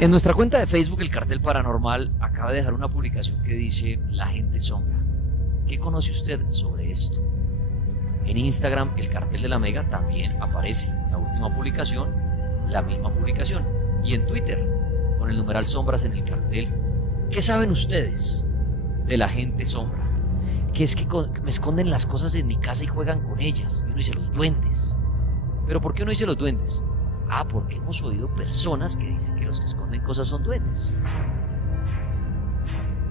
En nuestra cuenta de Facebook, El Cartel Paranormal acaba de dejar una publicación que dice La Gente Sombra. ¿Qué conoce usted sobre esto? En Instagram, El Cartel de la Mega también aparece la última publicación, la misma publicación. Y en Twitter, con el numeral Sombras en el Cartel. ¿Qué saben ustedes de la gente sombra? Que es que me esconden las cosas en mi casa y juegan con ellas. Y uno dice los duendes. ¿Pero por qué uno dice los duendes? Ah, porque hemos oído personas que dicen que los que esconden cosas son duendes.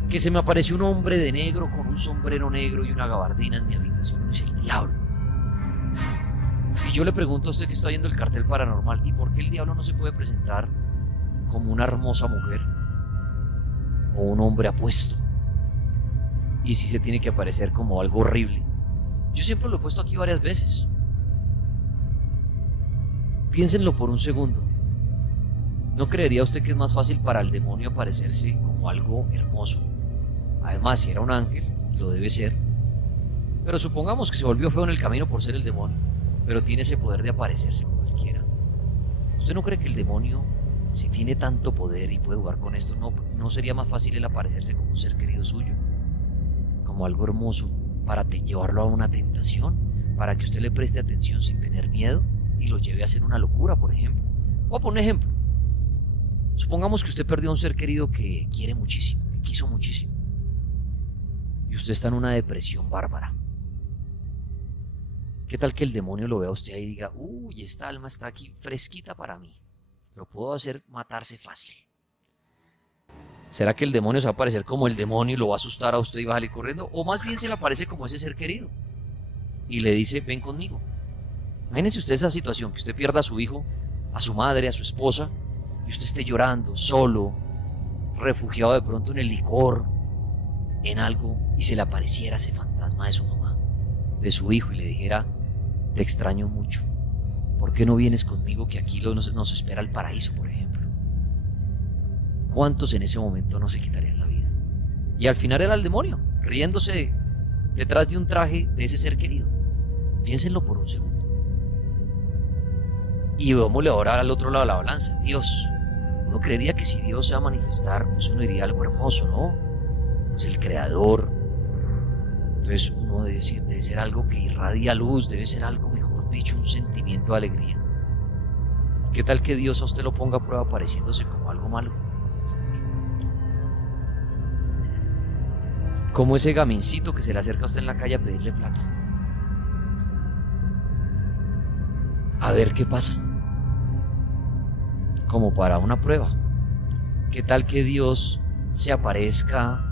Que se me apareció un hombre de negro con un sombrero negro y una gabardina en mi habitación. Uno dice, el diablo. Y yo le pregunto a usted que está viendo El Cartel Paranormal, ¿y por qué el diablo no se puede presentar como una hermosa mujer o un hombre apuesto? Y si se tiene que aparecer como algo horrible. Yo siempre lo he puesto aquí varias veces. Piénsenlo por un segundo. ¿No creería usted que es más fácil para el demonio aparecerse como algo hermoso? Además, si era un ángel, lo debe ser. Pero supongamos que se volvió feo en el camino por ser el demonio, pero tiene ese poder de aparecerse como él quiera. ¿Usted no cree que el demonio, si tiene tanto poder y puede jugar con esto, no sería más fácil el aparecerse como un ser querido suyo? Como algo hermoso, para llevarlo a una tentación, para que usted le preste atención sin tener miedo y lo lleve a hacer una locura, por ejemplo. Voy a poner un ejemplo. Supongamos que usted perdió a un ser querido que quiere muchísimo, que quiso muchísimo, y usted está en una depresión bárbara. ¿Qué tal que el demonio lo vea a usted ahí y diga, uy, esta alma está aquí fresquita para mí, lo puedo hacer matarse fácil? ¿Será que el demonio se va a aparecer como el demonio y lo va a asustar a usted y va a salir corriendo? ¿O más bien se le aparece como ese ser querido y le dice, ven conmigo? Imagínense usted esa situación, que usted pierda a su hijo, a su madre, a su esposa, y usted esté llorando, solo, refugiado de pronto en el licor, en algo, y se le apareciera ese fantasma de su mamá, de su hijo, y le dijera, te extraño mucho, ¿por qué no vienes conmigo que aquí nos espera el paraíso, por ejemplo? ¿Cuántos en ese momento no se quitarían la vida? Y al final era el demonio, riéndose detrás de un traje de ese ser querido. Piénsenlo por un segundo. Y vámonos ahora al otro lado de la balanza, Dios. Uno creería que si Dios se va a manifestar, pues uno diría algo hermoso, ¿no? Pues el creador. Entonces uno debe ser algo que irradia luz, debe ser algo, mejor dicho, un sentimiento de alegría. ¿Qué tal que Dios a usted lo ponga a prueba apareciéndose como algo malo? Como ese gamincito que se le acerca a usted en la calle a pedirle plata. A ver qué pasa. Como para una prueba. ¿Qué tal que Dios se aparezca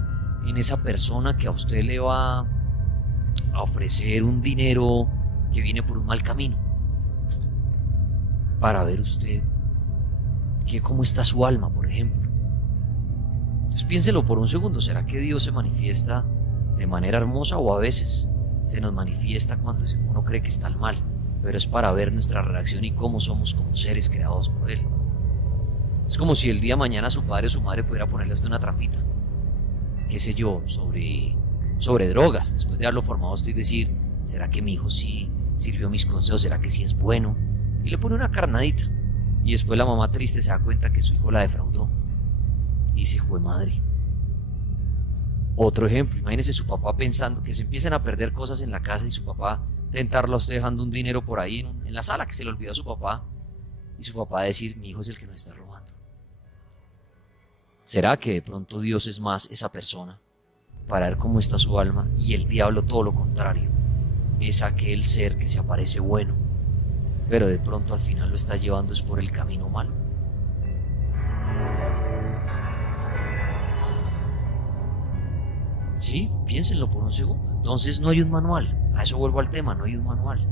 en esa persona que a usted le va a ofrecer un dinero que viene por un mal camino? Para ver usted cómo está su alma, por ejemplo. Entonces piénselo por un segundo. ¿Será que Dios se manifiesta de manera hermosa, o a veces se nos manifiesta cuando uno cree que está al mal? Pero es para ver nuestra reacción y cómo somos como seres creados por Él. Es como si el día de mañana su padre o su madre pudiera ponerle a usted una trampita, qué sé yo, sobre drogas, después de haberlo formado a usted y decir, ¿será que mi hijo sí sirvió mis consejos? ¿Será que sí es bueno? Y le pone una carnadita, y después la mamá triste se da cuenta que su hijo la defraudó y dice, jue madre. Otro ejemplo, imagínese su papá pensando que se empiezan a perder cosas en la casa y su papá tentarlo a usted dejando un dinero por ahí en la sala que se le olvidó a su papá, y su papá decir, mi hijo es el que nos está robando. ¿Será que de pronto Dios es más esa persona para ver cómo está su alma, y el diablo todo lo contrario? Es aquel ser que se aparece bueno, pero de pronto al final lo está llevando es por el camino malo. Sí, piénsenlo por un segundo. Entonces no hay un manual. A eso vuelvo al tema, no hay un manual.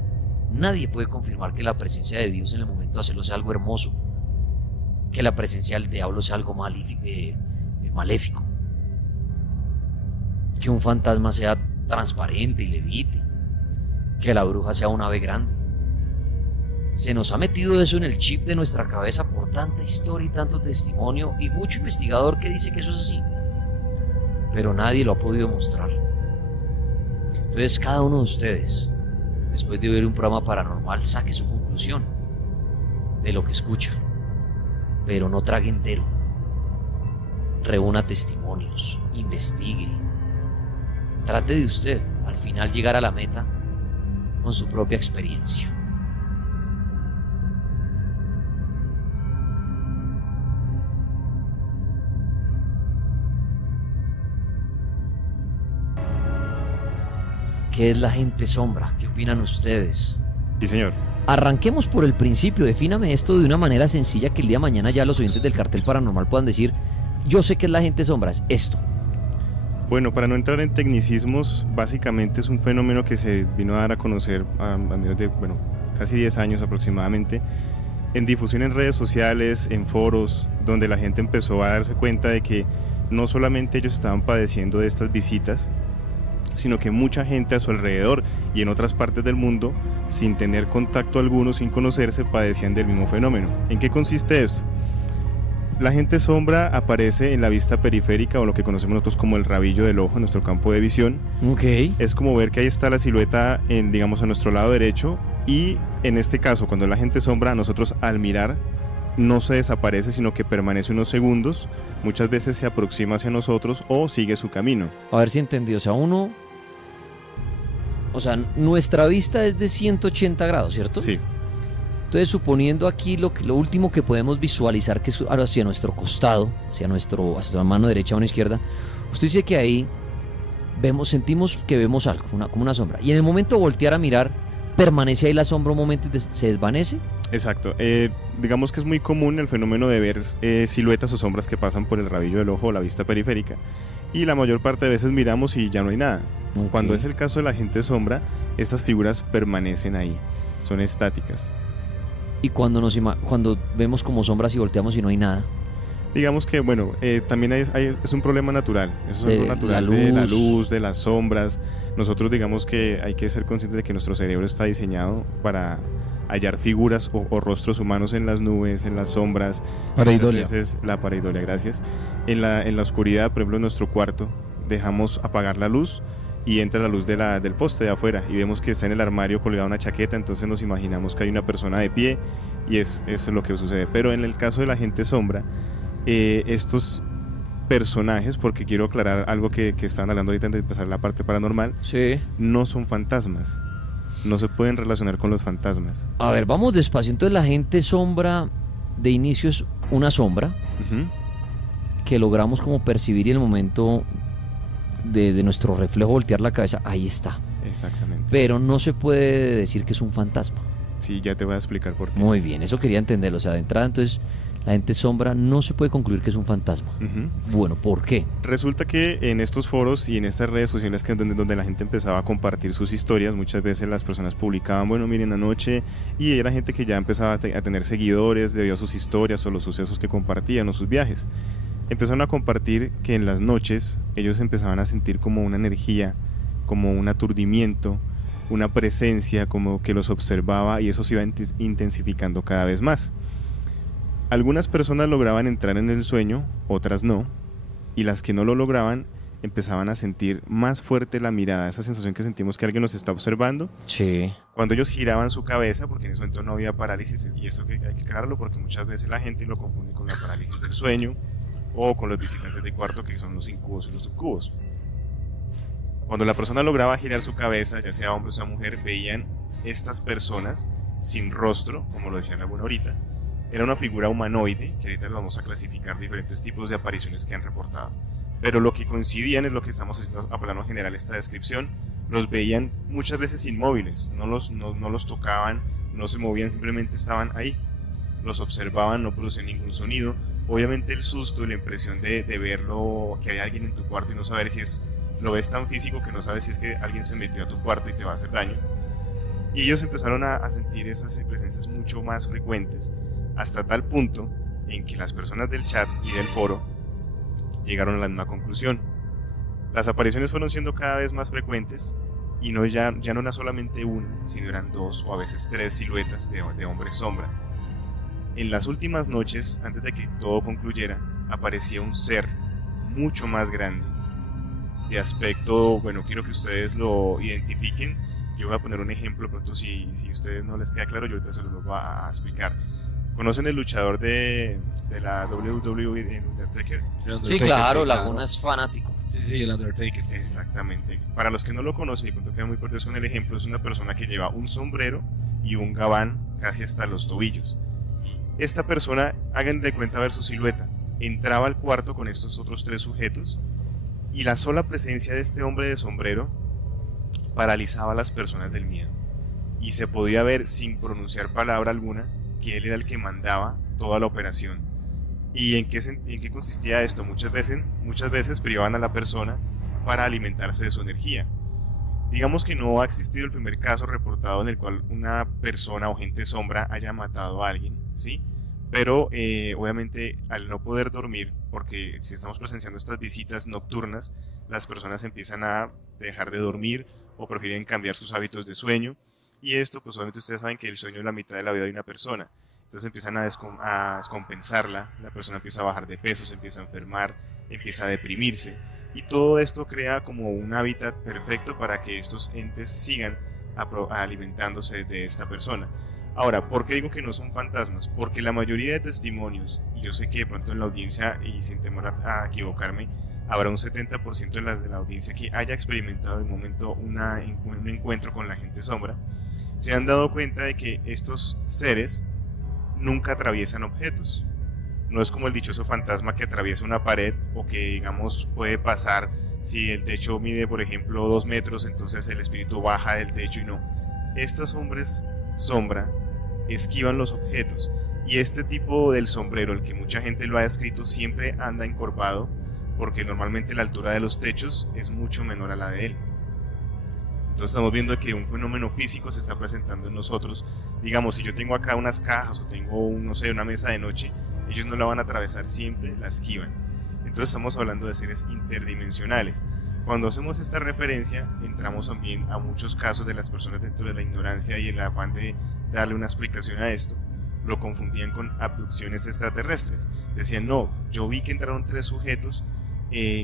Nadie puede confirmar que la presencia de Dios en el momento de hacerlo sea algo hermoso, que la presencia del diablo sea algo maléfico, que un fantasma sea transparente y levite, que la bruja sea un ave grande. Se nos ha metido eso en el chip de nuestra cabeza por tanta historia y tanto testimonio y mucho investigador que dice que eso es así, pero nadie lo ha podido mostrar. Entonces cada uno de ustedes, después de ver un programa paranormal, saque su conclusión de lo que escucha, pero no trague entero. reúna testimonios, investigue. Trate de usted, al final, llegar a la meta con su propia experiencia. ¿Qué es la gente sombra? ¿Qué opinan ustedes? Sí, señor. Arranquemos por el principio. Defíname esto de una manera sencilla que el día de mañana ya los oyentes del Cartel Paranormal puedan decir: yo sé que es la gente sombra, es esto. Bueno, para no entrar en tecnicismos, básicamente es un fenómeno que se vino a dar a conocer a menos de, casi 10 años aproximadamente, en difusión en redes sociales, en foros, donde la gente empezó a darse cuenta de que no solamente ellos estaban padeciendo de estas visitas, sino que mucha gente a su alrededor y en otras partes del mundo, sin tener contacto alguno, sin conocerse, padecían del mismo fenómeno. ¿En qué consiste eso? La gente sombra aparece en la vista periférica, o lo que conocemos nosotros como el rabillo del ojo, en nuestro campo de visión. Okay. Es como ver que ahí está la silueta, digamos, a nuestro lado derecho, y en este caso, cuando la gente sombra, nosotros al mirar no se desaparece, sino que permanece unos segundos, muchas veces se aproxima hacia nosotros o sigue su camino. A ver si entendí, nuestra vista es de 180 grados, ¿cierto? Sí. Entonces, suponiendo aquí lo último que podemos visualizar, que es hacia nuestro costado, hacia nuestra mano derecha o mano izquierda, usted dice que ahí sentimos que vemos algo, como una sombra, y en el momento de voltear a mirar, permanece ahí la sombra un momento y se desvanece. Exacto. Digamos que es muy común el fenómeno de ver siluetas o sombras que pasan por el rabillo del ojo o la vista periférica, y la mayor parte de veces miramos y ya no hay nada. Okay. Cuando es el caso de la gente sombra, estas figuras permanecen ahí, son estáticas. ¿Y cuando vemos como sombras y volteamos y no hay nada? Digamos que, también es un problema natural. Eso es algo natural de la luz, de las sombras. Nosotros, digamos que hay que ser conscientes de que nuestro cerebro está diseñado para hallar figuras o rostros humanos en las nubes, en las sombras. Pareidolia. Muchas veces la pareidolia, gracias. En la oscuridad, por ejemplo, en nuestro cuarto, dejamos apagar la luz y entra la luz del poste de afuera y vemos que está en el armario colgada una chaqueta, entonces nos imaginamos que hay una persona de pie y eso es lo que sucede. Pero en el caso de la gente sombra, estos personajes, porque quiero aclarar algo que estaban hablando ahorita antes de empezar la parte paranormal, sí, no son fantasmas, no se pueden relacionar con los fantasmas. A ver, vamos despacio. Entonces la gente sombra de inicio es una sombra que logramos como percibir, y en el momento de nuestro reflejo voltear la cabeza, ahí está. Exactamente. Pero no se puede decir que es un fantasma. Sí, ya te voy a explicar por qué. Muy bien, eso quería entenderlo. O sea, de entrada, entonces, la gente sombra no se puede concluir que es un fantasma. Bueno, ¿por qué? Resulta que en estos foros y en estas redes sociales donde la gente empezaba a compartir sus historias, muchas veces las personas publicaban, miren, anoche, y era gente que ya empezaba a tener seguidores debido a sus historias o los sucesos que compartían o sus viajes. Empezaron a compartir que en las noches ellos empezaban a sentir como una energía, como un aturdimiento, una presencia como que los observaba, y eso se iba intensificando cada vez más. Algunas personas lograban entrar en el sueño, otras no, y las que no lo lograban empezaban a sentir más fuerte la mirada, esa sensación que sentimos que alguien nos está observando. Sí. Cuando ellos giraban su cabeza, porque en ese momento no había parálisis, y esto que hay que aclararlo porque muchas veces la gente lo confunde con la parálisis del sueño o con los visitantes de cuarto, que son los incubos y los sucubos. Cuando la persona lograba girar su cabeza, ya sea hombre o sea mujer, veían estas personas sin rostro, como lo decían alguna ahorita. Era una figura humanoide, que ahorita vamos a clasificar diferentes tipos de apariciones que han reportado. Pero lo que coincidían es lo que estamos haciendo a plano general esta descripción. Los veían muchas veces inmóviles, no los tocaban, no se movían, simplemente estaban ahí. Los observaban, no producían ningún sonido. Obviamente el susto y la impresión de verlo, que hay alguien en tu cuarto y no saber si lo ves tan físico que no sabes si es que alguien se metió a tu cuarto y te va a hacer daño. Y ellos empezaron a sentir esas presencias mucho más frecuentes, hasta tal punto en que las personas del chat y del foro llegaron a la misma conclusión. Las apariciones fueron siendo cada vez más frecuentes, y ya no era solamente una, sino eran 2 o a veces 3 siluetas de hombres sombra. En las últimas noches, antes de que todo concluyera, aparecía un ser mucho más grande, de aspecto, quiero que ustedes lo identifiquen. Yo voy a poner un ejemplo, pronto si a ustedes no les queda claro, yo ahorita se lo voy a explicar. ¿Conocen el luchador de la WWE, el Undertaker? Sí, claro, Laguna es fanático. Sí, el Undertaker. Sí, exactamente. Para los que no lo conocen, y pronto quedan muy perdidos con el ejemplo, es una persona que lleva un sombrero y un gabán casi hasta los tobillos. Esta persona, hagan de cuenta ver su silueta, entraba al cuarto con estos otros 3 sujetos y la sola presencia de este hombre de sombrero paralizaba a las personas del miedo. Y se podía ver sin pronunciar palabra alguna que él era el que mandaba toda la operación. ¿Y en qué consistía esto? Muchas veces privaban a la persona para alimentarse de su energía. Digamos que no ha existido el primer caso reportado en el cual una persona o gente sombra haya matado a alguien, ¿sí? Pero obviamente al no poder dormir, porque si estamos presenciando estas visitas nocturnas, las personas empiezan a dejar de dormir o prefieren cambiar sus hábitos de sueño. Y esto, pues obviamente ustedes saben que el sueño es la mitad de la vida de una persona. Entonces empiezan a descompensarla, la persona empieza a bajar de peso, se empieza a enfermar, empieza a deprimirse. Y todo esto crea como un hábitat perfecto para que estos entes sigan alimentándose de esta persona. Ahora, ¿por qué digo que no son fantasmas? Porque la mayoría de testimonios, y yo sé que de pronto en la audiencia, y sin temor a equivocarme, habrá un 70% de las de la audiencia que haya experimentado en un momento un encuentro con la gente sombra, se han dado cuenta de que estos seres nunca atraviesan objetos. No es como el dichoso fantasma que atraviesa una pared o que, digamos, puede pasar si el techo mide, por ejemplo, 2 metros, entonces el espíritu baja del techo y no. Estos hombres sombra esquivan los objetos y este tipo del sombrero, el que mucha gente lo ha descrito, siempre anda encorvado porque normalmente la altura de los techos es mucho menor a la de él. Entonces estamos viendo que un fenómeno físico se está presentando en nosotros. Digamos, si yo tengo acá unas cajas o tengo, no sé, una mesa de noche, ellos no la van a atravesar siempre, la esquivan. Entonces estamos hablando de seres interdimensionales. Cuando hacemos esta referencia, entramos también a muchos casos de las personas dentro de la ignorancia y el afán de darle una explicación a esto. Lo confundían con abducciones extraterrestres. Decían, no, yo vi que entraron 3 sujetos,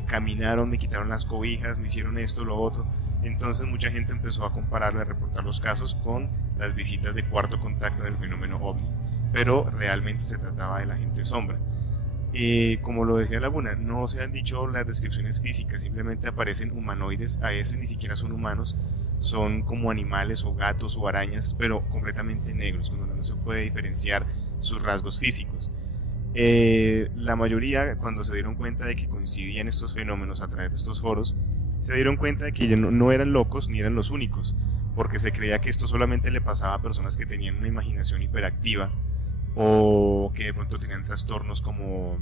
caminaron, me quitaron las cobijas, me hicieron esto, lo otro. Entonces mucha gente empezó a compararlo, a reportar los casos con las visitas de cuarto contacto del fenómeno OVNI, pero realmente se trataba de la gente sombra. Como lo decía Laguna, no se han dicho las descripciones físicas, simplemente aparecen humanoides, a veces ni siquiera son humanos, son como animales o gatos o arañas, pero completamente negros, cuando no se puede diferenciar sus rasgos físicos. La mayoría, cuando se dieron cuenta de que coincidían estos fenómenos a través de estos foros, se dieron cuenta de que no eran locos ni eran los únicos, porque se creía que esto solamente le pasaba a personas que tenían una imaginación hiperactiva o que de pronto tenían trastornos como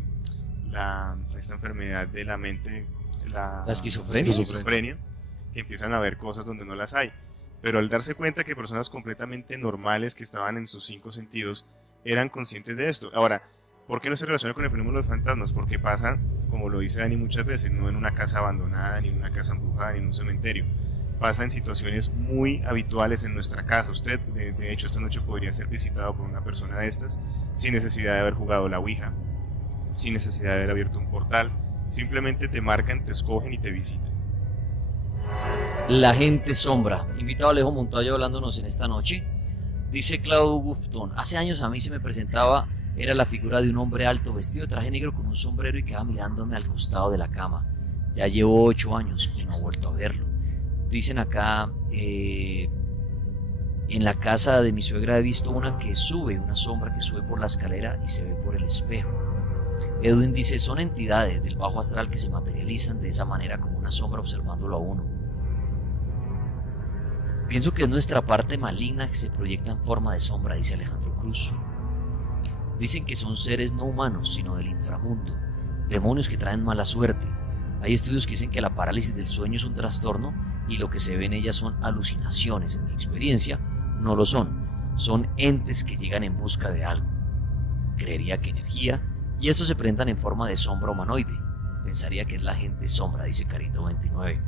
esta enfermedad de la mente, la esquizofrenia, que empiezan a ver cosas donde no las hay. Pero al darse cuenta que personas completamente normales que estaban en sus 5 sentidos eran conscientes de esto. Ahora, ¿por qué no se relaciona con el fenómeno de los fantasmas? Porque pasan, como lo dice Dani muchas veces, no en una casa abandonada, ni en una casa embrujada, ni en un cementerio. Pasa en situaciones muy habituales en nuestra casa. Usted, de hecho, esta noche podría ser visitado por una persona de estas, sin necesidad de haber jugado la Ouija, sin necesidad de haber abierto un portal. Simplemente te marcan, te escogen y te visitan. La gente sombra. Invitado Alejo Montoya hablándonos en esta noche. Dice Claudio Guftón: hace años a mí se me presentaba, era la figura de un hombre alto, vestido de traje negro con un sombrero y quedaba mirándome al costado de la cama. Ya llevo 8 años y no he vuelto a verlo. Dicen acá, en la casa de mi suegra he visto una sombra que sube por la escalera y se ve por el espejo. Edwin dice, son entidades del bajo astral que se materializan de esa manera como una sombra observándolo a uno. Pienso que es nuestra parte maligna que se proyecta en forma de sombra, dice Alejandro Cruz. Dicen que son seres no humanos, sino del inframundo, demonios que traen mala suerte. Hay estudios que dicen que la parálisis del sueño es un trastorno y lo que se ve en ellas son alucinaciones. En mi experiencia, no lo son. Son entes que llegan en busca de algo. Creería que energía, y estos se presentan en forma de sombra humanoide. Pensaría que es la gente sombra, dice Carito29.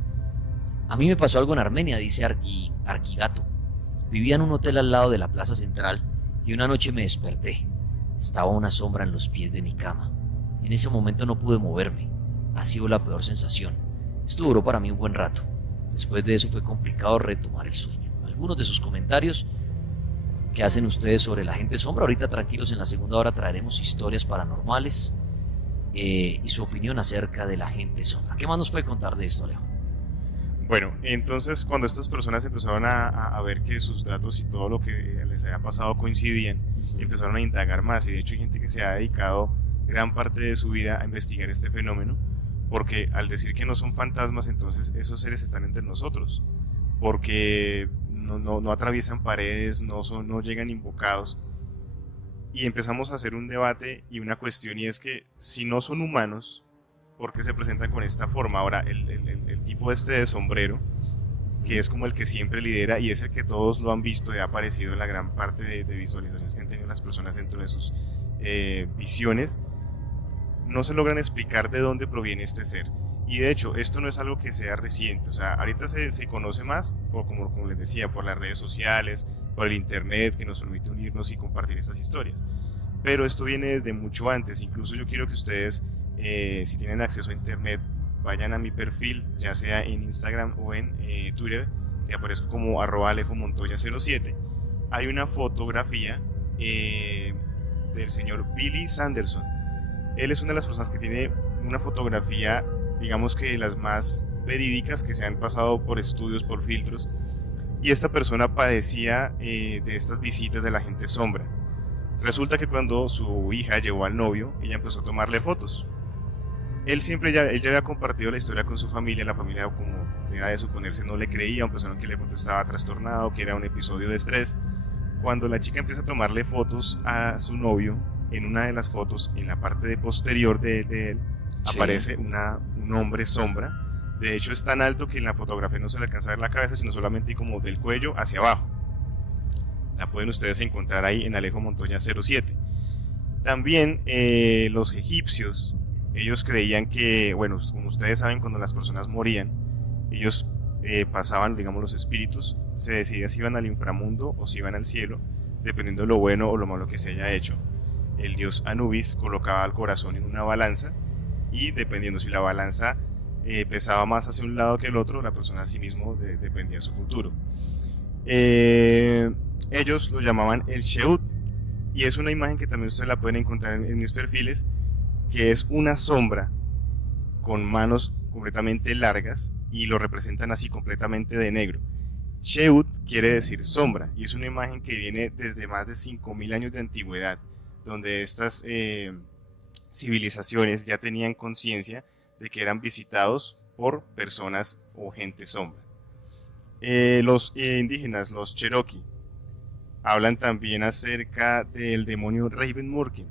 A mí me pasó algo en Armenia, dice Arquigato. Vivía en un hotel al lado de la plaza central y una noche me desperté. Estaba una sombra en los pies de mi cama. En ese momento no pude moverme. Ha sido la peor sensación. Esto duró para mí un buen rato. Después de eso fue complicado retomar el sueño. Algunos de sus comentarios ¿Qué hacen ustedes sobre la gente sombra? Ahorita tranquilos, en la segunda hora traeremos historias paranormales y su opinión acerca de la gente sombra. ¿Qué más nos puede contar de esto, Alejo? Bueno, entonces cuando estas personas empezaron a ver que sus datos y todo lo que les había pasado coincidían, empezaron a indagar más, y de hecho hay gente que se ha dedicado gran parte de su vida a investigar este fenómeno, porque al decir que no son fantasmas, entonces esos seres están entre nosotros, porque no atraviesan paredes, no llegan invocados, y empezamos a hacer un debate y una cuestión, y es que si no son humanos, ¿por qué se presentan con esta forma? Ahora, el tipo este de sombrero, que es como el que siempre lidera y es el que todos lo han visto y ha aparecido en la gran parte de visualizaciones que han tenido las personas dentro de sus visiones, no se logran explicar de dónde proviene este ser. Y de hecho, esto no es algo que sea reciente, o sea, ahorita se conoce más, como les decía, por las redes sociales, por el internet, que nos permite unirnos y compartir estas historias. Pero esto viene desde mucho antes. Incluso yo quiero que ustedes, si tienen acceso a internet, vayan a mi perfil, ya sea en Instagram o en Twitter, que aparezco como @alejomontoya07. Hay una fotografía del señor Billy Sanderson. Él es una de las personas que tiene una fotografía, digamos que las más verídicas, que se han pasado por estudios, por filtros, y esta persona padecía de estas visitas de la gente sombra. Resulta que cuando su hija llevó al novio, ella empezó a tomarle fotos. Él ya había compartido la historia con su familia, la familia, como era de suponerse, no le creía, pensaron que le contestaba trastornado, que era un episodio de estrés. Cuando la chica empieza a tomarle fotos a su novio, en una de las fotos, en la parte posterior de él, sí, aparece un hombre sombra. De hecho es tan alto que en la fotografía no se le alcanza a ver la cabeza, sino solamente como del cuello hacia abajo. La pueden ustedes encontrar ahí en Alejo Montoya 07. También los egipcios, ellos creían que, bueno, como ustedes saben, cuando las personas morían, ellos pasaban, digamos, los espíritus, se decidía si iban al inframundo o si iban al cielo, dependiendo de lo bueno o lo malo que se haya hecho. El dios Anubis colocaba el corazón en una balanza, y dependiendo si la balanza pesaba más hacia un lado que el otro, la persona a sí mismo dependía de su futuro. Ellos lo llamaban el Sheut, y es una imagen que también ustedes la pueden encontrar en mis perfiles, que es una sombra con manos completamente largas y lo representan así completamente de negro. Sheut quiere decir sombra, y es una imagen que viene desde más de 5000 años de antigüedad, donde estas civilizaciones ya tenían conciencia de que eran visitados por personas o gente sombra. Los indígenas, los Cherokee, hablan también acerca del demonio Raven Morkin,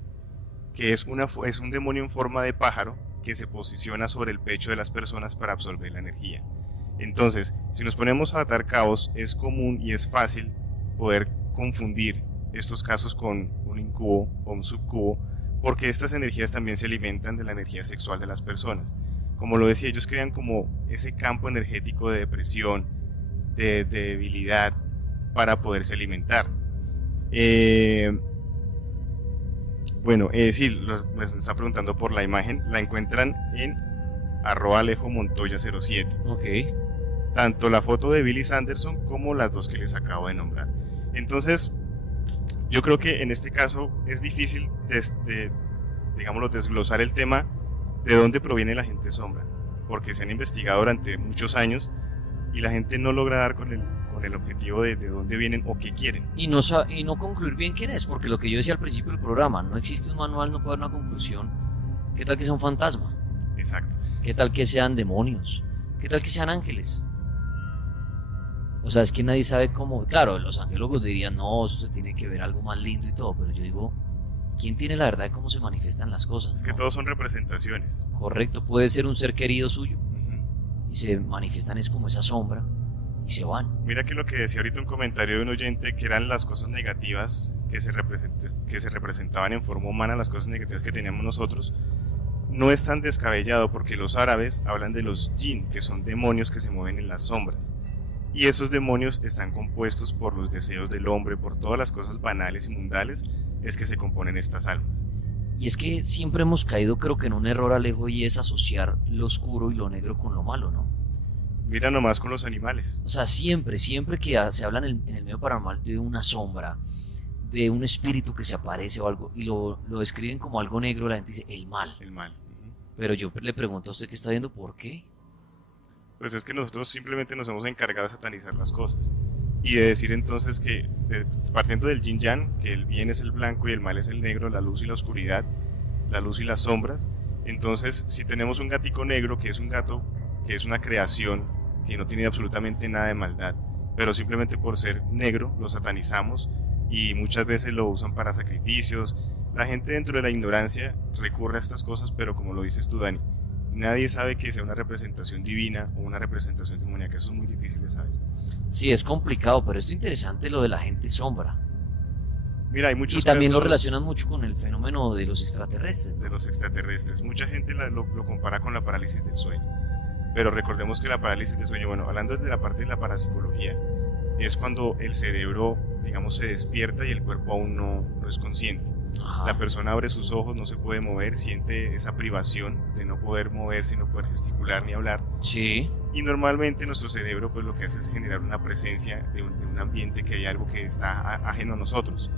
que es un demonio en forma de pájaro que se posiciona sobre el pecho de las personas para absorber la energía. Entonces, si nos ponemos a atar cabos, es común y es fácil poder confundir estos casos con un incubo o un subcubo, porque estas energías también se alimentan de la energía sexual de las personas. Como lo decía, ellos crean como ese campo energético de depresión, de debilidad, para poderse alimentar. Bueno, sí, me está preguntando por la imagen, la encuentran en @alejomontoya07. Ok. Tanto la foto de Billy Sanderson como las dos que les acabo de nombrar. Entonces, yo creo que en este caso es difícil digámoslo, desglosar el tema de dónde proviene la gente sombra, porque se han investigado durante muchos años y la gente no logra dar con el objetivo de dónde vienen o qué quieren. Y no concluir bien quién es, porque lo que yo decía al principio del programa, no existe un manual, no puede haber una conclusión. ¿Qué tal que sea un fantasma? Exacto. ¿Qué tal que sean demonios? ¿Qué tal que sean ángeles? O sea, es que nadie sabe cómo. Claro, los angelólogos dirían, no, eso se tiene que ver algo más lindo y todo, pero yo digo, ¿quién tiene la verdad de cómo se manifiestan las cosas? Es que todos son representaciones. Correcto, puede ser un ser querido suyo y se manifiestan es como esa sombra y se van. Mira que lo que decía ahorita un comentario de un oyente, que eran las cosas negativas que se representaban en forma humana, las cosas negativas que teníamos nosotros, no es tan descabellado, porque los árabes hablan de los jinn, que son demonios que se mueven en las sombras. Y esos demonios están compuestos por los deseos del hombre, por todas las cosas banales y mundanas, es que se componen estas almas. Y es que siempre hemos caído, creo que en un error, Alejo, y es asociar lo oscuro y lo negro con lo malo, ¿no? Mira nomás con los animales. O sea, siempre que se habla en el medio paranormal de una sombra, de un espíritu que se aparece o algo, y lo describen como algo negro, la gente dice el mal. El mal. Ujú. Pero yo le pregunto a usted que está viendo, ¿por qué? Pues es que nosotros simplemente nos hemos encargado de satanizar las cosas. Y de decir entonces que, partiendo del yin yang, que el bien es el blanco y el mal es el negro, la luz y la oscuridad, la luz y las sombras, entonces si tenemos un gatico negro, que es un gato, que es una creación, que no tiene absolutamente nada de maldad, pero simplemente por ser negro lo satanizamos y muchas veces lo usan para sacrificios. La gente dentro de la ignorancia recurre a estas cosas, pero como lo dices tú, Dani, nadie sabe que sea una representación divina o una representación demoníaca, eso es muy difícil de saber. Sí, es complicado, pero esto es interesante lo de la gente sombra. Mira, hay Y muchos también lo casos relacionan mucho con el fenómeno de los extraterrestres, de ¿no? los extraterrestres. Mucha gente lo compara con la parálisis del sueño. Pero recordemos que la parálisis del sueño, bueno, hablando desde la parte de la parapsicología, es cuando el cerebro, digamos, se despierta y el cuerpo aún no es consciente. Ajá. La persona abre sus ojos, no se puede mover, siente esa privación de no poder moverse, no poder gesticular ni hablar. Sí, Y normalmente nuestro cerebro pues lo que hace es generar una presencia de un ambiente, que hay algo que está ajeno a nosotros.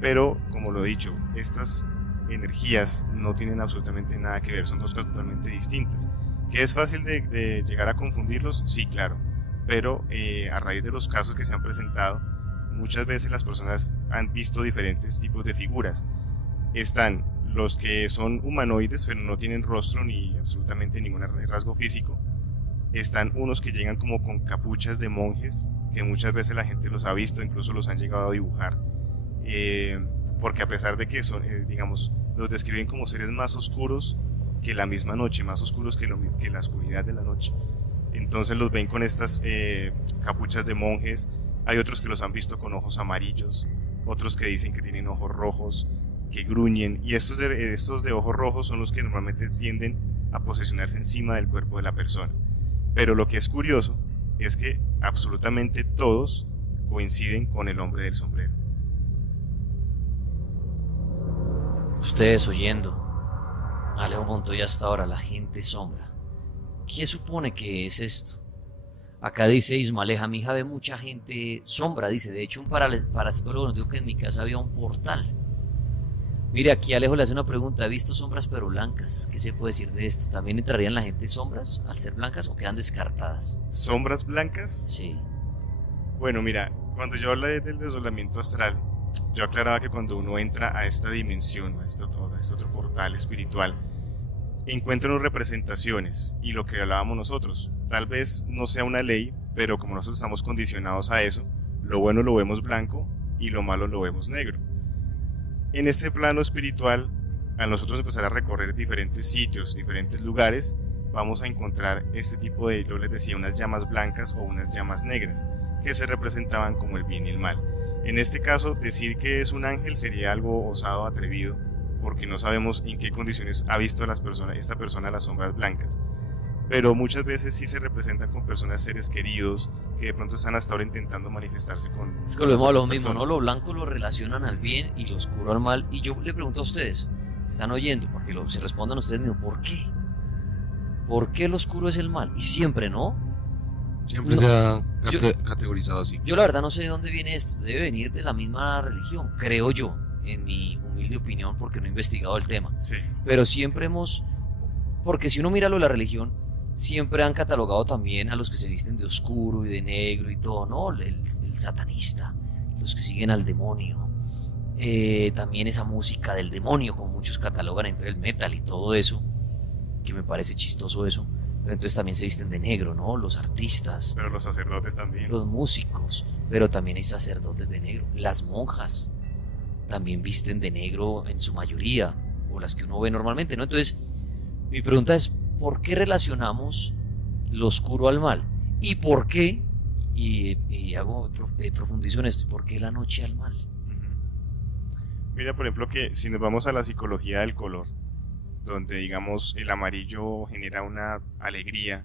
Pero, como lo he dicho, estas energías no tienen absolutamente nada que ver, son dos cosas totalmente distintas. ¿Que es fácil de llegar a confundirlos? Sí, claro. Pero a raíz de los casos que se han presentado, muchas veces las personas han visto diferentes tipos de figuras. Están los que son humanoides, pero no tienen rostro ni absolutamente ningún rasgo físico. Están unos que llegan como con capuchas de monjes, que muchas veces la gente los ha visto, incluso los han llegado a dibujar. Porque a pesar de que son, digamos, los describen como seres más oscuros que la misma noche, más oscuros que la oscuridad de la noche. Entonces los ven con estas capuchas de monjes. Hay otros que los han visto con ojos amarillos, otros que dicen que tienen ojos rojos, que gruñen, y estos de ojos rojos son los que normalmente tienden a posesionarse encima del cuerpo de la persona. Pero lo que es curioso es que absolutamente todos coinciden con el hombre del sombrero. ustedes oyendo, Alejo Montoya hasta ahora, la gente sombra. ¿Qué supone que es esto? Acá dice Ismaleja, mi hija ve mucha gente sombra, dice, de hecho un parapsicólogo nos dijo que en mi casa había un portal. Mire, aquí Alejo le hace una pregunta, he visto sombras pero blancas, ¿qué se puede decir de esto? ¿También entrarían la gente sombras al ser blancas o quedan descartadas? ¿Sombras blancas? Sí. Bueno, mira, cuando yo hablé del desolamiento astral, yo aclaraba que cuando uno entra a esta dimensión, a este otro portal espiritual, encuentra unas representaciones y lo que hablábamos nosotros, tal vez no sea una ley, pero como nosotros estamos condicionados a eso, lo bueno lo vemos blanco y lo malo lo vemos negro. En este plano espiritual, al nosotros empezar a recorrer diferentes sitios, diferentes lugares, vamos a encontrar este tipo de, yo les decía, unas llamas blancas o unas llamas negras, que se representaban como el bien y el mal. En este caso, decir que es un ángel sería algo osado, atrevido, porque no sabemos en qué condiciones ha visto esta persona las sombras blancas. Pero muchas veces sí se representan con personas, seres queridos, que de pronto están hasta ahora intentando manifestarse con... Es que volvemos a lo mismo, ¿no? personas. Lo blanco lo relacionan al bien y lo oscuro al mal. Y yo le pregunto a ustedes, están oyendo, para que se respondan ustedes mismos, ¿por qué? ¿Por qué lo oscuro es el mal? Y siempre, ¿no? Siempre No, se ha yo- categorizado así. Yo la verdad no sé de dónde viene esto. Debe venir de la misma religión, creo yo, en mi humilde opinión, porque no he investigado el tema. Sí, Pero siempre hemos... Porque si uno mira lo de la religión, siempre han catalogado también a los que se visten de oscuro y de negro y todo, ¿no? El satanista, los que siguen al demonio. También esa música del demonio, como muchos catalogan, entre el metal y todo eso, que me parece chistoso eso. Pero entonces también se visten de negro, ¿no? Los artistas, pero los sacerdotes también. los músicos, pero también hay sacerdotes de negro. Las monjas también visten de negro en su mayoría, o las que uno ve normalmente, ¿no? Entonces, mi pregunta es, ¿por qué relacionamos lo oscuro al mal? ¿Y por qué, profundizo en esto, ¿por qué la noche al mal? Ujú. Mira, por ejemplo, que si nos vamos a la psicología del color, donde digamos el amarillo genera una alegría,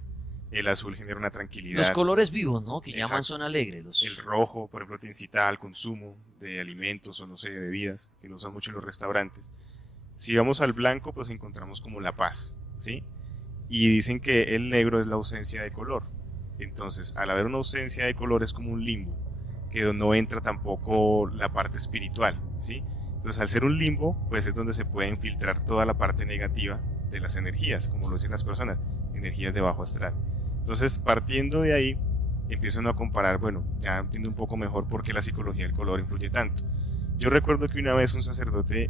el azul genera una tranquilidad, Los colores vivos, ¿no? Que llaman Exacto. son alegres. el rojo, por ejemplo, te incita al consumo de alimentos o no sé, de bebidas, que lo usan mucho en los restaurantes. Si vamos al blanco, pues encontramos como la paz, ¿sí? Y dicen que el negro es la ausencia de color. Entonces, al haber una ausencia de color es como un limbo, que no entra tampoco la parte espiritual, ¿sí? Entonces, al ser un limbo, pues es donde se puede infiltrar toda la parte negativa de las energías, como lo dicen las personas, energías de bajo astral. Entonces, partiendo de ahí, empiezo uno a comparar, bueno, ya entiendo un poco mejor por qué la psicología del color influye tanto. Yo recuerdo que una vez un sacerdote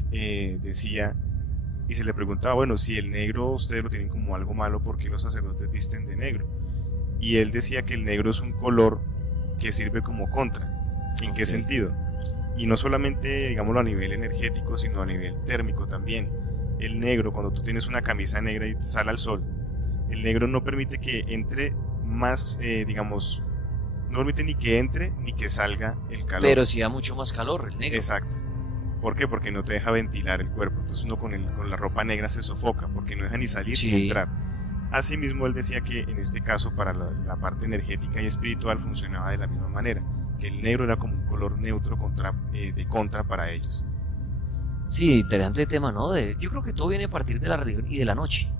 decía, y se le preguntaba, bueno, si el negro ustedes lo tienen como algo malo, ¿por qué los sacerdotes visten de negro? Y él decía que el negro es un color que sirve como contra. ¿En qué sentido? Y no solamente, digámoslo, a nivel energético, sino a nivel térmico también. El negro, cuando tú tienes una camisa negra y sale al sol, el negro no permite que entre más, digamos, no permite ni que entre ni que salga el calor. Pero sí da mucho más calor el negro. Exacto. ¿Por qué? Porque no te deja ventilar el cuerpo. Entonces uno con la ropa negra se sofoca, porque no deja ni salir ni entrar. Asimismo, él decía que en este caso para la parte energética y espiritual funcionaba de la misma manera, que el negro era como un color neutro de contra para ellos. Sí, interesante tema, ¿no? Yo creo que todo viene a partir de la religión y de la noche.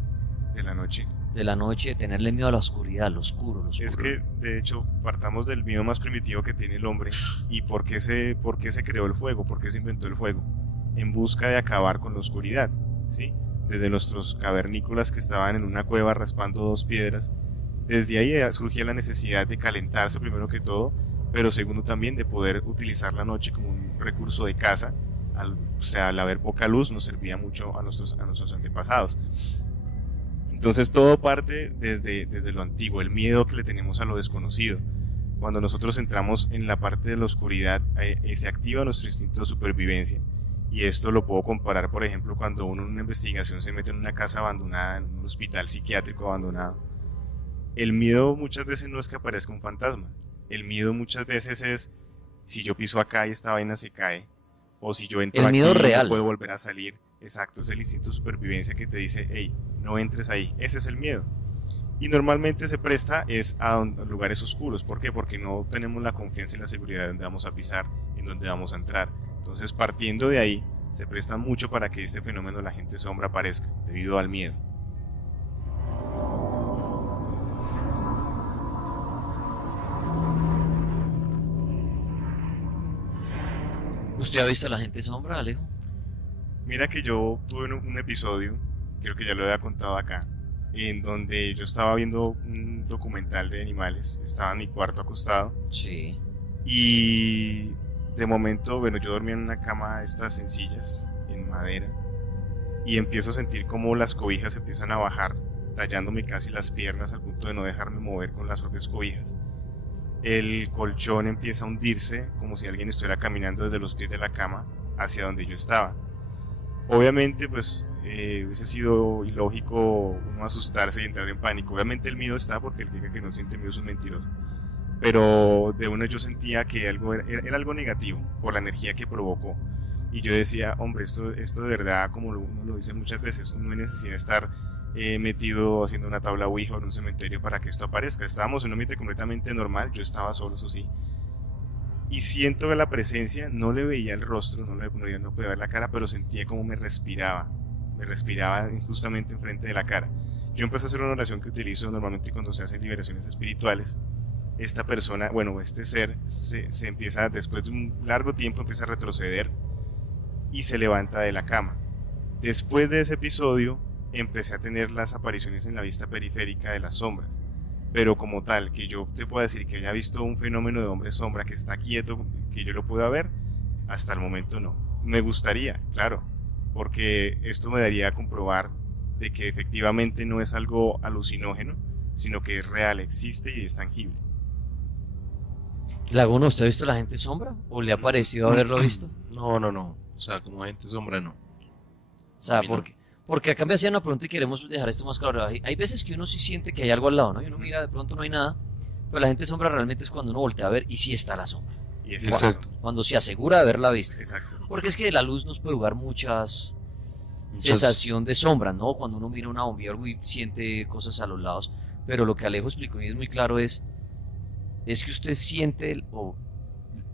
De la noche. De la noche, de tenerle miedo a la oscuridad, lo oscuro. Es que, de hecho, partamos del miedo más primitivo que tiene el hombre. ¿Y por qué se creó el fuego? ¿Por qué se inventó el fuego? En busca de acabar con la oscuridad, ¿sí? Desde nuestros cavernícolas que estaban en una cueva raspando dos piedras, desde ahí surgía la necesidad de calentarse primero que todo, pero segundo también de poder utilizar la noche como un recurso de caza. O sea, al haber poca luz nos servía mucho a nuestros antepasados. Entonces todo parte desde lo antiguo, el miedo que le tenemos a lo desconocido. Cuando nosotros entramos en la parte de la oscuridad, se activa nuestro instinto de supervivencia. Y esto lo puedo comparar, por ejemplo, cuando uno en una investigación se mete en una casa abandonada, en un hospital psiquiátrico abandonado. El miedo muchas veces no es que aparezca un fantasma. El miedo muchas veces es, si yo piso acá y esta vaina se cae, o si yo entro aquí no puedo volver a salir. Exacto, es el instinto de supervivencia que te dice, hey, no entres ahí. Ese es el miedo. Y normalmente se presta a lugares oscuros. ¿Por qué? Porque no tenemos la confianza y la seguridad de dónde vamos a pisar, en dónde vamos a entrar. Entonces, partiendo de ahí, se presta mucho para que este fenómeno de la gente sombra aparezca, debido al miedo. ¿Usted ha visto a la gente sombra, Alejo? Mira que yo tuve un episodio, creo que ya lo había contado acá, en donde yo estaba viendo un documental de animales, estaba en mi cuarto acostado. Sí. Y de momento, bueno, yo dormía en una cama de estas sencillas, en madera, y empiezo a sentir como las cobijas empiezan a bajar, tallándome casi las piernas al punto de no dejarme mover con las propias cobijas. El colchón empieza a hundirse, como si alguien estuviera caminando desde los pies de la cama hacia donde yo estaba. Obviamente, pues, hubiese sido ilógico uno asustarse y entrar en pánico. Obviamente el miedo está, porque el que diga que no siente miedo es un mentiroso. Pero de una yo sentía que era algo negativo por la energía que provocó. Y yo decía, hombre, esto de verdad, como uno lo dice muchas veces, no hay necesidad de estar metido haciendo una tabla ouija en un cementerio para que esto aparezca. Estábamos en un ambiente completamente normal, yo estaba solo, eso sí. Y siento que la presencia, no le veía el rostro, no podía ver la cara, pero sentía como me respiraba justamente enfrente de la cara. Yo empecé a hacer una oración que utilizo normalmente cuando se hacen liberaciones espirituales. Esta persona, bueno, este ser se empieza, después de un largo tiempo, empieza a retroceder y se levanta de la cama. Después de ese episodio empecé a tener las apariciones en la vista periférica de las sombras, pero como tal, que yo te pueda decir que haya visto un fenómeno de hombre sombra que está quieto, que yo lo pueda ver, hasta el momento no. Me gustaría, claro, porque esto me daría a comprobar de que efectivamente no es algo alucinógeno, sino que es real, existe y es tangible. Laguna, ¿usted ha visto a la gente sombra? ¿O le ha parecido haberlo visto? No. O sea, como gente sombra, no. O sea, No. porque acá me hacían una pregunta y queremos dejar esto más claro. Hay veces que uno sí siente que hay algo al lado, ¿no? Y uno mira, de pronto no hay nada, pero la gente sombra realmente es cuando uno voltea a ver y sí está la sombra. Y es Exacto. Cuando se asegura de haberla visto. Exacto. Porque es que de la luz nos puede jugar muchas sensación de sombra, ¿no? Cuando uno mira una bombilla o algo y siente cosas a los lados. Pero lo que Alejo explicó y es muy claro es que usted siente o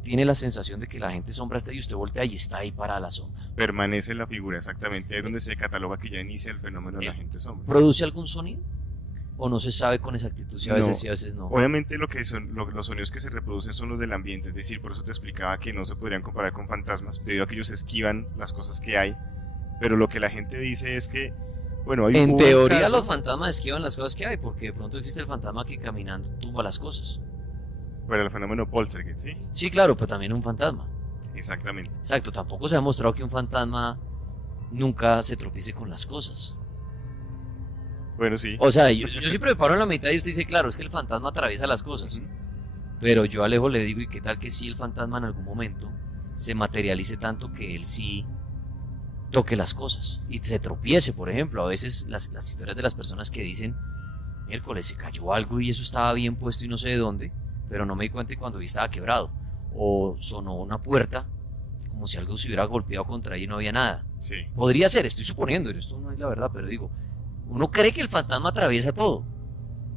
tiene la sensación de que la gente sombra está y usted voltea y está ahí para la sombra. Permanece la figura, exactamente. Ahí es donde se cataloga que ya inicia el fenómeno de la gente sombra. ¿Produce algún sonido? ¿O no se sabe con exactitud si a veces No. sí, a veces no? Obviamente lo que son los sonidos que se reproducen son los del ambiente, es decir, por eso te explicaba que no se podrían comparar con fantasmas, debido a que ellos esquivan las cosas que hay, pero lo que la gente dice es que, bueno, En hubo un teoría caso- los fantasmas esquivan las cosas que hay, porque de pronto existe el fantasma que caminando tumba las cosas. Bueno, el fenómeno Poltergeist, ¿sí? Sí, claro, pero también un fantasma. Exactamente. Exacto, tampoco se ha demostrado que un fantasma nunca se tropiece con las cosas. Bueno, sí. O sea, yo siempre me paro en la mitad y usted dice, claro, es que el fantasma atraviesa las cosas. Ujú. Pero yo a Alejo le digo, ¿y qué tal que si el fantasma en algún momento se materialice tanto que él sí toque las cosas y se tropiece, por ejemplo? A veces las historias de las personas que dicen, miércoles se cayó algo y eso estaba bien puesto y no sé de dónde, pero no me di cuenta y cuando vi estaba quebrado. O sonó una puerta como si algo se hubiera golpeado contra ella y no había nada. Sí. Podría ser, estoy suponiendo, esto no es la verdad, pero digo, uno cree que el fantasma atraviesa todo.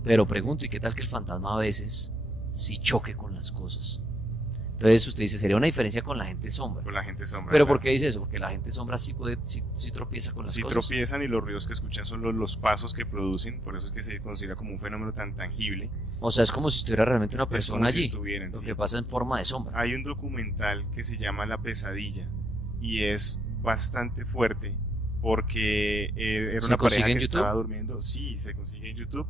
Pero pregunto, ¿y qué tal que el fantasma a veces sí choque con las cosas? Entonces usted dice, sería una diferencia con la gente sombra. Con la gente sombra. ¿Pero claro. por qué dice eso? Porque la gente sombra sí tropieza con las Sí cosas. tropiezan y los ruidos que escuchan son los pasos que producen, por eso es que se considera como un fenómeno tan tangible. O sea, es como si estuviera realmente una Es persona como si allí. estuvieran, Lo sí. que pasa en forma de sombra. Hay un documental que se llama La Pesadilla y es bastante fuerte porque era ¿Se una consigue pareja en que YouTube? estaba durmiendo. Sí, se consigue en YouTube.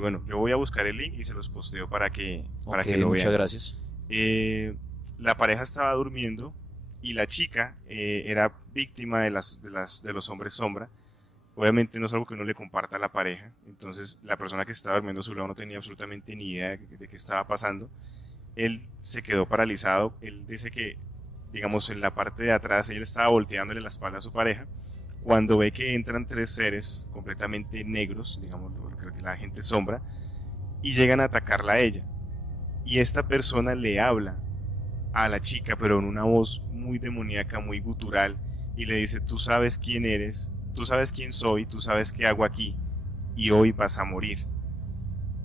Bueno, yo voy a buscar el link y se los posteo para que Ok, lo muchas vean. gracias. La pareja estaba durmiendo y la chica era víctima de los hombres sombra. Obviamente no es algo que uno le comparta a la pareja, entonces la persona que estaba durmiendo a su lado no tenía absolutamente ni idea de qué estaba pasando. Él se quedó paralizado, él dice que, digamos, en la parte de atrás, él estaba volteándole la espalda a su pareja, cuando ve que entran tres seres completamente negros, digamos, creo que la gente sombra, y llegan a atacarla a ella. Y esta persona le habla a la chica, pero en una voz muy demoníaca, muy gutural, y le dice, tú sabes quién eres, tú sabes quién soy, tú sabes qué hago aquí, y hoy vas a morir.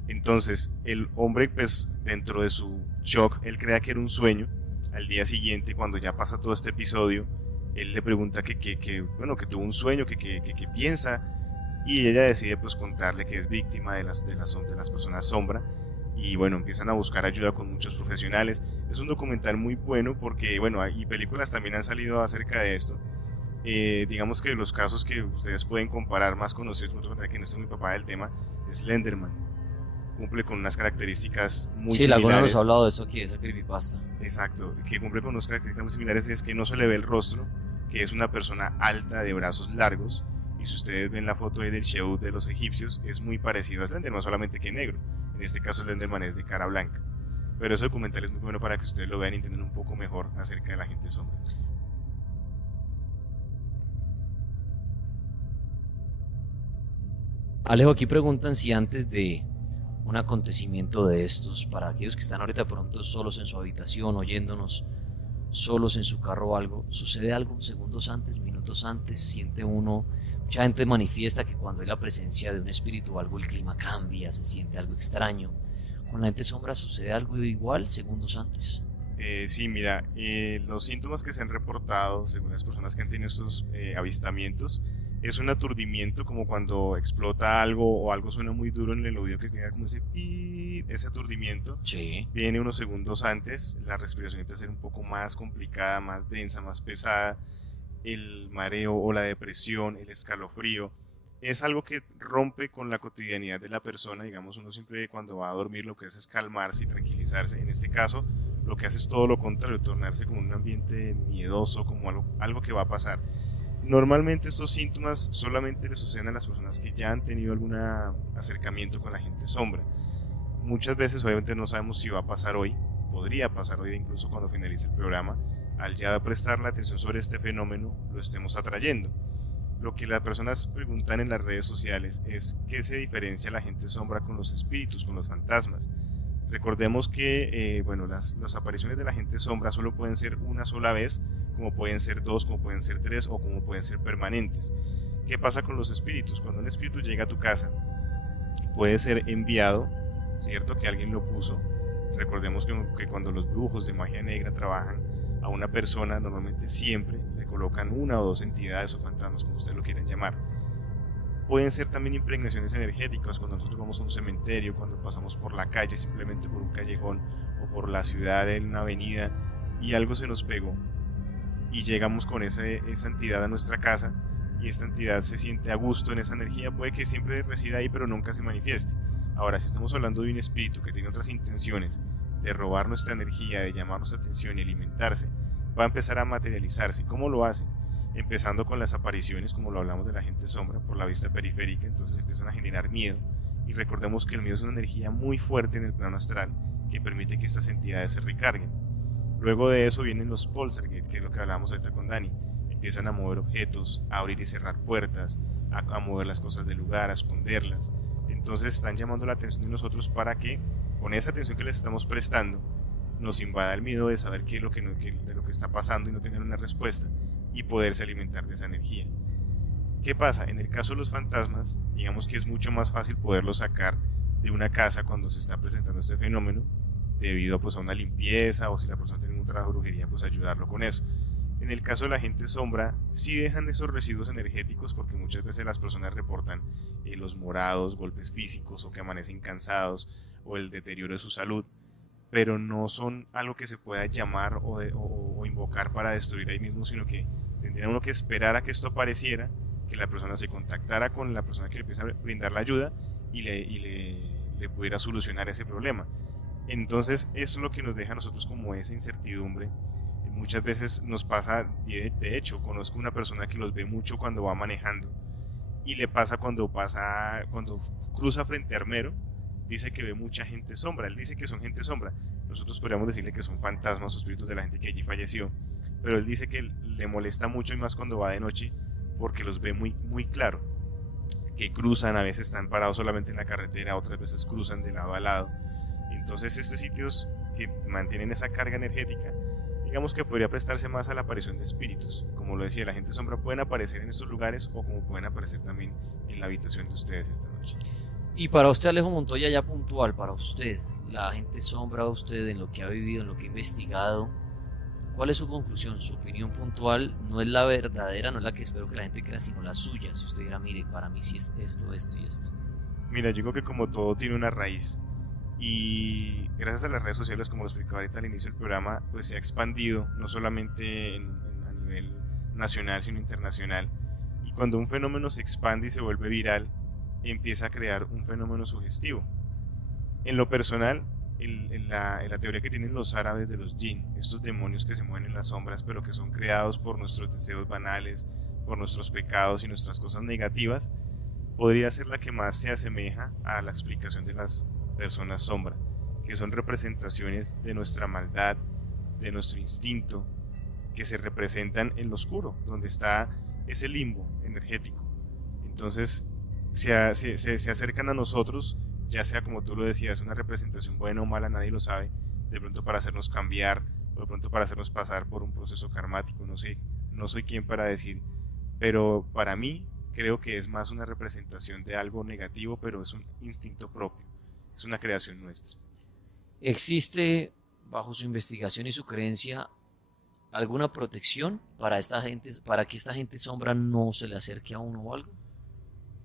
Entonces el hombre, pues dentro de su shock, él crea que era un sueño. Al día siguiente, cuando ya pasa todo este episodio, él le pregunta bueno, que tuvo un sueño, que piensa, y ella decide pues contarle que es víctima de las personas sombra. Y bueno, empiezan a buscar ayuda con muchos profesionales. Es un documental muy bueno porque, bueno, y películas también han salido acerca de esto. Digamos que los casos que ustedes pueden comparar más conocidos, que no estoy muy papá del tema, es Slenderman. Cumple con unas características muy Sí, Laguna similares. nos ha hablado de eso aquí, de esa creepypasta. Exacto, que cumple con unas características muy similares, es que no se le ve el rostro, que es una persona alta de brazos largos, y si ustedes ven la foto ahí del Sheol de los egipcios, es muy parecido a Slenderman, solamente que negro. En este caso Slenderman es de cara blanca. Pero ese documental es muy bueno para que ustedes lo vean y entiendan un poco mejor acerca de la gente sombra. Alejo, aquí preguntan si antes de un acontecimiento de estos, para aquellos que están ahorita de pronto solos en su habitación, oyéndonos, solos en su carro o algo, sucede algo segundos antes, minutos antes, siente uno, mucha gente manifiesta que cuando hay la presencia de un espíritu o algo, el clima cambia, se siente algo extraño. Con la gente sombra sucede algo igual segundos antes. Sí, mira, los síntomas que se han reportado, según las personas que han tenido estos avistamientos, es un aturdimiento como cuando explota algo o algo suena muy duro en el oído, que queda como ese pip, ese aturdimiento. Sí. Viene unos segundos antes, la respiración empieza a ser un poco más complicada, más densa, más pesada, el mareo o la depresión, el escalofrío. Es algo que rompe con la cotidianidad de la persona. Digamos, uno siempre cuando va a dormir lo que hace es calmarse y tranquilizarse. En este caso, lo que hace es todo lo contrario, tornarse como un ambiente miedoso, como algo que va a pasar. Normalmente estos síntomas solamente le suceden a las personas que ya han tenido algún acercamiento con la gente sombra. Muchas veces obviamente no sabemos si va a pasar hoy, podría pasar hoy incluso cuando finalice el programa. Al ya prestar la atención sobre este fenómeno, lo estemos atrayendo. Lo que las personas preguntan en las redes sociales es qué se diferencia la gente sombra con los espíritus, con los fantasmas. Recordemos que bueno, las apariciones de la gente sombra solo pueden ser una sola vez, como pueden ser dos, como pueden ser tres o como pueden ser permanentes. ¿Qué pasa con los espíritus? Cuando un espíritu llega a tu casa, puede ser enviado, ¿cierto? Que alguien lo puso. Recordemos que cuando los brujos de magia negra trabajan a una persona, normalmente siempre le colocan una o dos entidades o fantasmas, como ustedes lo quieran llamar. Pueden ser también impregnaciones energéticas cuando nosotros vamos a un cementerio, cuando pasamos por la calle, simplemente por un callejón o por la ciudad en una avenida y algo se nos pegó y llegamos con esa entidad a nuestra casa y esta entidad se siente a gusto en esa energía, puede que siempre resida ahí pero nunca se manifieste. Ahora, si estamos hablando de un espíritu que tiene otras intenciones de robar nuestra energía, de llamar nuestra atención y alimentarse, va a empezar a materializarse. ¿Cómo lo hace? Empezando con las apariciones, como lo hablamos de la gente sombra, por la vista periférica, entonces empiezan a generar miedo, y recordemos que el miedo es una energía muy fuerte en el plano astral, que permite que estas entidades se recarguen. Luego de eso vienen los poltergeist, que es lo que hablábamos ahorita con Dani, empiezan a mover objetos, a abrir y cerrar puertas, a mover las cosas del lugar, a esconderlas, entonces están llamando la atención de nosotros para que, con esa atención que les estamos prestando, nos invada el miedo de saber qué es de lo que está pasando y no tener una respuesta, y poderse alimentar de esa energía. ¿Qué pasa? En el caso de los fantasmas, digamos que es mucho más fácil poderlos sacar de una casa cuando se está presentando este fenómeno, debido pues, a una limpieza, o si la persona tiene un trabajo de brujería, pues ayudarlo con eso. En el caso de la gente sombra, sí dejan esos residuos energéticos, porque muchas veces las personas reportan los morados, golpes físicos, o que amanecen cansados, o el deterioro de su salud, pero no son algo que se pueda llamar o invocar para destruir ahí mismo, sino que tendría uno que esperar a que esto apareciera, que la persona se contactara con la persona que le empieza a brindar la ayuda y le pudiera solucionar ese problema. Entonces eso es lo que nos deja a nosotros como esa incertidumbre. Muchas veces nos pasa, de hecho, conozco una persona que los ve mucho cuando va manejando, y le pasa cuando cruza frente a Armero, dice que ve mucha gente sombra. Él dice que son gente sombra, nosotros podríamos decirle que son fantasmas o espíritus de la gente que allí falleció, pero él dice que le molesta mucho, y más cuando va de noche, porque los ve muy, muy claro, que cruzan, a veces están parados solamente en la carretera, otras veces cruzan de lado a lado. Entonces estos sitios que mantienen esa carga energética, digamos que podría prestarse más a la aparición de espíritus. Como lo decía, la gente sombra pueden aparecer en estos lugares, o como pueden aparecer también en la habitación de ustedes esta noche. Y para usted, Alejo Montoya, ya puntual, para usted, la gente sombra, usted en lo que ha vivido, en lo que ha investigado, ¿cuál es su conclusión? Su opinión puntual no es la verdadera, no es la que espero que la gente crea, sino la suya. Si usted dirá, mire, para mí sí es esto, esto y esto. Mira, yo creo que como todo tiene una raíz, y gracias a las redes sociales, como lo explicaba ahorita al inicio del programa, pues se ha expandido, no solamente a nivel nacional, sino internacional. Y cuando un fenómeno se expande y se vuelve viral, empieza a crear un fenómeno sugestivo. En lo personal, en la teoría que tienen los árabes de los jinn, estos demonios que se mueven en las sombras, pero que son creados por nuestros deseos banales, por nuestros pecados y nuestras cosas negativas, podría ser la que más se asemeja a la explicación de las personas sombra, que son representaciones de nuestra maldad, de nuestro instinto, que se representan en lo oscuro, donde está ese limbo energético. Entonces se acercan a nosotros, ya sea, como tú lo decías, una representación buena o mala, nadie lo sabe, de pronto para hacernos cambiar, o de pronto para hacernos pasar por un proceso karmático, no sé, no soy quien para decir, pero para mí creo que es más una representación de algo negativo, pero es un instinto propio, es una creación nuestra. ¿Existe, bajo su investigación y su creencia, alguna protección para esta gente, para que esta gente sombra no se le acerque a uno o algo?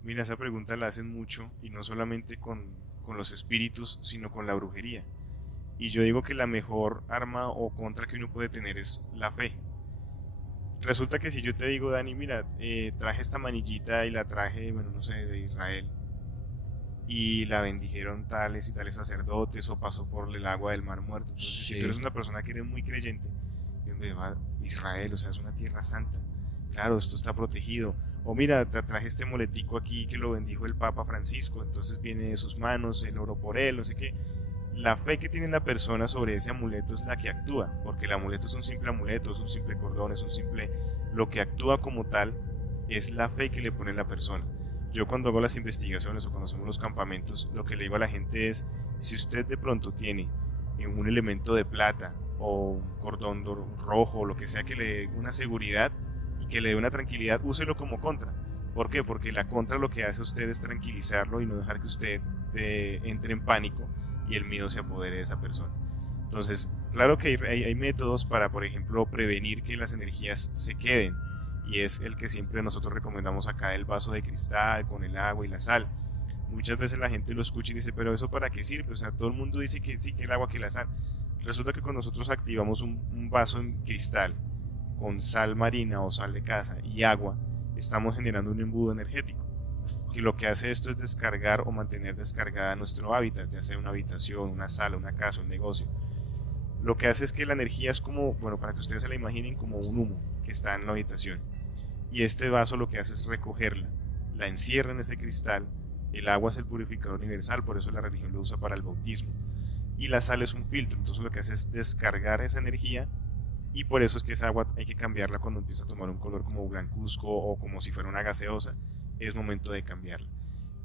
Mira, esa pregunta la hacen mucho, y no solamente con los espíritus, sino con la brujería. Y yo digo que la mejor arma o contra que uno puede tener es la fe. Resulta que si yo te digo, Dani, mira, traje esta manillita y la traje, bueno, no sé, de Israel, y la bendijeron tales y tales sacerdotes, o pasó por el agua del Mar Muerto. Entonces, Sí. si tú eres una persona que eres muy creyente, Israel, o sea, es una tierra santa, claro, esto está protegido. O mira, te traje este moletico aquí que lo bendijo el Papa Francisco, entonces viene de sus manos, el oro por él, no sé qué. La fe que tiene la persona sobre ese amuleto es la que actúa, porque el amuleto es un simple amuleto, es un simple cordón, es un simple... Lo que actúa como tal es la fe que le pone la persona. Yo cuando hago las investigaciones o cuando hacemos los campamentos, lo que le digo a la gente es, si usted de pronto tiene un elemento de plata o un cordón rojo o lo que sea que le dé una seguridad y que le dé una tranquilidad, úselo como contra. ¿Por qué? Porque la contra lo que hace a usted es tranquilizarlo y no dejar que usted entre en pánico y el miedo se apodere de esa persona. Entonces, claro que hay métodos para, por ejemplo, prevenir que las energías se queden. y es el que siempre nosotros recomendamos acá, el vaso de cristal con el agua y la sal. Muchas veces la gente lo escucha y dice, pero ¿eso para qué sirve? O sea, todo el mundo dice que sí, que el agua, que la sal. Resulta que cuando nosotros activamos un vaso en cristal con sal marina o sal de casa y agua, estamos generando un embudo energético, que lo que hace esto es descargar o mantener descargada nuestro hábitat, ya sea una habitación, una sala, una casa, un negocio. Lo que hace es que la energía es como, bueno, para que ustedes se la imaginen, como un humo que está en la habitación. Y este vaso lo que hace es recogerla, la encierra en ese cristal. El agua es el purificador universal, por eso la religión lo usa para el bautismo. Y la sal es un filtro, entonces lo que hace es descargar esa energía, y por eso es que esa agua hay que cambiarla cuando empieza a tomar un color como blancuzco o como si fuera una gaseosa. Es momento de cambiarla.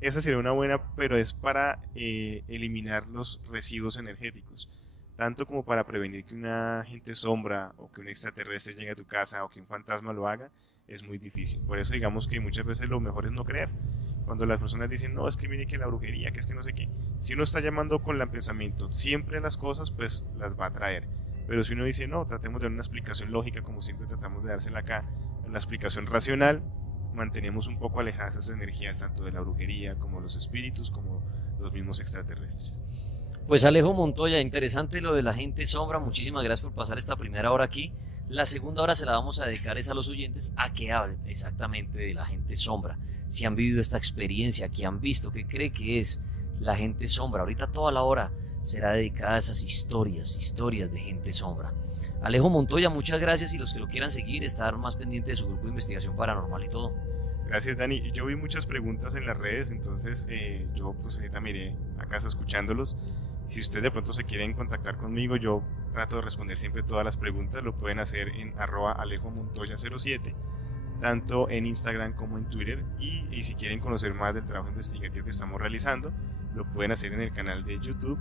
Esa sería una buena, pero es para eliminar los residuos energéticos, tanto como para prevenir que una agente sombra o que un extraterrestre llegue a tu casa o que un fantasma lo haga. Es muy difícil. Por eso digamos que muchas veces lo mejor es no creer. Cuando las personas dicen, no, es que mire que la brujería, que es que no sé qué. Si uno está llamando con el pensamiento siempre las cosas, pues las va a traer. Pero si uno dice, no, tratemos de dar una explicación lógica, como siempre tratamos de dársela acá, la explicación racional, mantenemos un poco alejadas esas energías, tanto de la brujería, como los espíritus, como los mismos extraterrestres. Pues Alejo Montoya, interesante lo de la gente sombra, muchísimas gracias por pasar esta primera hora aquí. La segunda hora se la vamos a dedicar a los oyentes a que hablen exactamente de la gente sombra, si han vivido esta experiencia, qué han visto, qué cree que es la gente sombra. Ahorita toda la hora será dedicada a esas historias de gente sombra. Alejo Montoya, muchas gracias, y los que lo quieran seguir, estar más pendiente de su grupo de investigación paranormal y todo. Gracias, Dani. Yo vi muchas preguntas en las redes, entonces yo pues ahorita miré a casa escuchándolos. Si ustedes de pronto se quieren contactar conmigo, yo trato de responder siempre todas las preguntas. Lo pueden hacer en @alejomontoya07, tanto en Instagram como en Twitter. Y si quieren conocer más del trabajo investigativo que estamos realizando, lo pueden hacer en el canal de YouTube